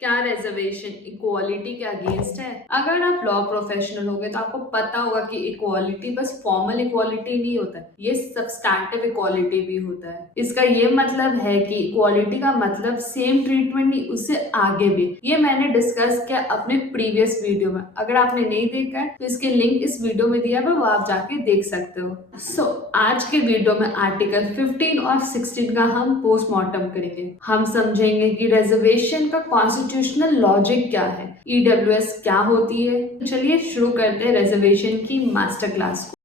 क्या reservation equality के against है? अगर आप लॉ प्रोफेशनल होगे तो आपको पता होगा कि इक्वालिटी बस फॉर्मल इक्वालिटी नहीं होता है, ये सब्सटैंटिव इक्वालिटी भी होता है। इसका ये मतलब है कि इक्वालिटी का मतलब सेम ट्रीटमेंट नहीं, उससे आगे भी। ये मैंने डिस्कस किया अपने प्रीवियस वीडियो में। अगर आपने नहीं देखा है तो इसके लिंक इस वीडियो में दिया है, वो आप जाके देख सकते हो। आज के वीडियो में आर्टिकल 15 और 16 का हम पोस्टमार्टम करेंगे। हम समझेंगे कि रिजर्वेशन का कॉन्स्टिट्यूशनल लॉजिक क्या है, ईडब्ल्यूएस क्या होती है। चलिए शुरू करते हैं रिजर्वेशन की मास्टर क्लास को।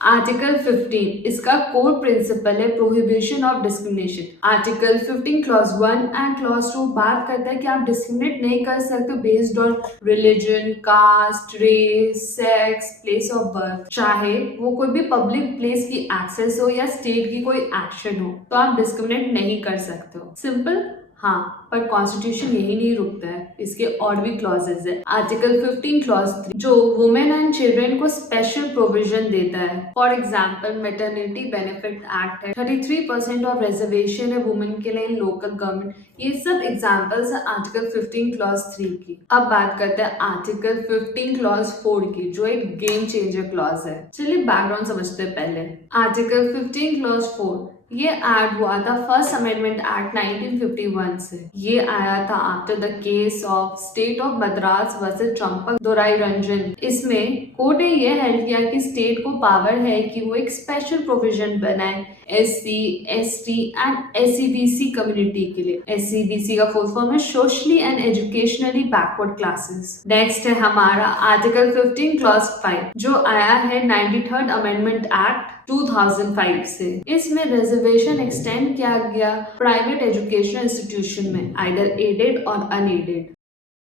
आर्टिकल 15 इसका कोर प्रिंसिपल है prohibition of discrimination. Article 15 clause 1 and clause 2 बात करता है कि आप डिस्क्रिमिनेट नहीं कर सकते based on religion, caste, race, sex, place of birth. चाहे वो कोई भी पब्लिक प्लेस की एक्सेस हो या स्टेट की कोई एक्शन हो, तो आप डिस्क्रिमिनेट नहीं कर सकते हो। सिंपल। हाँ, पर कॉन्स्टिट्यूशन यही नहीं रुकता है, इसके और भी क्लॉजेज है। आर्टिकल 15 क्लॉज 3 जो वुमेन एंड चिल्ड्रन को स्पेशल प्रोविजन देता है। For example maternity benefit act है, 33% ऑफ रिजर्वेशन है वुमेन के लिए इन लोकल गवर्नमेंट। ये सब एग्जाम्पल्स है आर्टिकल 15 क्लॉज 3 की। अब बात करते हैं आर्टिकल 15 क्लॉज 4 की, जो एक गेम चेंजर क्लॉज है। चलिए बैकग्राउंड समझते हैं पहले। आर्टिकल 15 क्लॉज 4 ये ऐड हुआ था फर्स्ट अमेंडमेंट एक्ट 1951 से। ये आया था after the case of state of Madras versus Champak Dorairajan. इसमें कोर्ट ने ये हेल्ड किया कि स्टेट को पावर है कि वो एक स्पेशल प्रोविजन बनाए SC, ST and SCBC community के लिए। SCBC का फुल फॉर्म है socially and educationally backward classes. Next है हमारा आर्टिकल 15 क्लॉज 5 जो आया है 93rd अमेंडमेंट एक्ट 2005 से। इसमें रिजर्वेशन एक्सटेंड किया गया प्राइवेट एजुकेशन इंस्टीट्यूशन में, आइदर एडेड और अनएडेड।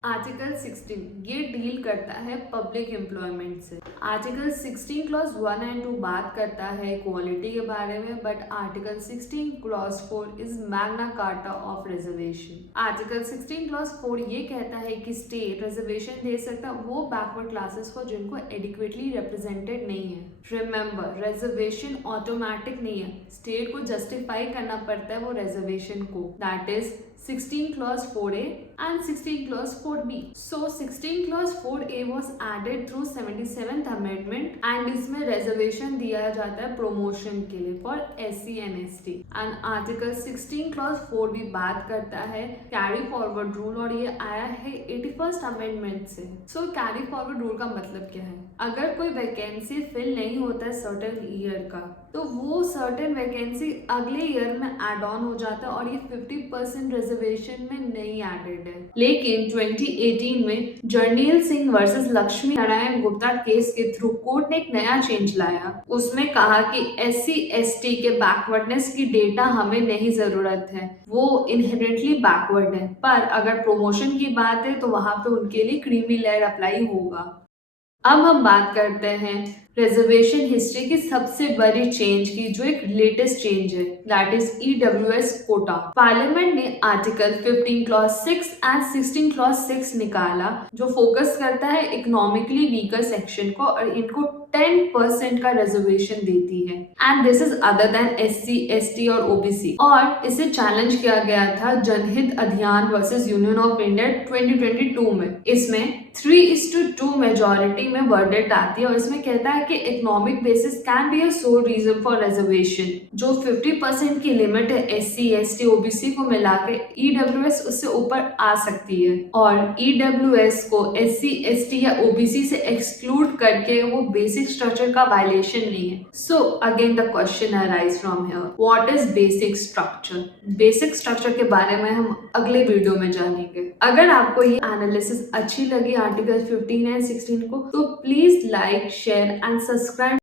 आर्टिकल 16 ये डील करता है पब्लिक एम्प्लॉयमेंट से। आर्टिकल 16 क्लॉज 1 एंड 2 बात करता है इक्वालिटी के बारे में, but article 16 clause 4 is Magna carta of reservation. Article 16 clause 4 ये कहता है कि स्टेट रिजर्वेशन दे सकता वो बैकवर्ड क्लासेस को जिनको एडिक्वेटली रिप्रेजेंटेड नहीं है। रिमेंबर, रिजर्वेशन ऑटोमेटिक नहीं है, स्टेट को जस्टिफाई करना पड़ता है वो रिजर्वेशन को। That is 16 clause 4A and 16 clause 4B. So 16 clause 4A was added through 77th amendment and इसमें reservation दिया जाता है promotion के लिए for SC and ST. And article 16 clause 4B बात करता है carry forward rule और ये आया है 81st amendment से। So carry forward rule का मतलब क्या है? अगर कोई वैकेंसी फिल नहीं होता है सर्टेन ईयर का, तो वो सर्टेन वैकेंसी अगले ईयर में एड ऑन हो जाता है और ये 50% रिजर्वेशन में नहीं एडेड है। लेकिन 2018 में जर्नील सिंह वर्सेस लक्ष्मी नारायण गुप्ता केस के थ्रू कोर्ट ने एक नया चेंज लाया। उसमें कहा कि SC ST के बैकवर्डनेस की डेटा हमें नहीं जरूरत है, वो इनहेरेंटली बैकवर्ड है, पर अगर प्रमोशन की बात है तो वहां पे उनके लिए क्रीमी लेयर अप्लाई होगा। अब हम बात करते हैं रिजर्वेशन हिस्ट्री की सबसे बड़ी चेंज की, जो एक लेटेस्ट चेंज है, that is EWS quota. Parliament ने आर्टिकल 15 क्लॉज 6 एंड 16 क्लॉज 6 निकाला, जो फोकस करता है इकोनॉमिकली वीकर सेक्शन को और इनको 10% का रिजर्वेशन देती है। And this is other than SC, ST और OBC। और इसे चैलेंज किया गया था जनहित अभियान वर्सेस यूनियन ऑफ इंडिया 2022 में। इसमें 3:2 मेजॉरिटी में वर्डिक्ट आती है और इसमें कहता है कि economic basis can be a sole reason for reservation. जो 50% की लिमिट है SC, ST, OBC को मिला के EWS उससे ऊपर आ सकती है, और EWS को SC, ST या OBC से एक्सक्लूड करके वो बेसिक स्ट्रक्चर का वायलेशन नहीं है। So again the question arise from here, what is basic structure? Basic structure के बारे में हम अगले वीडियो में जानेंगे। अगर आपको ये एनालिसिस अच्छी लगी आर्टिकल 15 एंड 16 को, तो please like, share and subscribe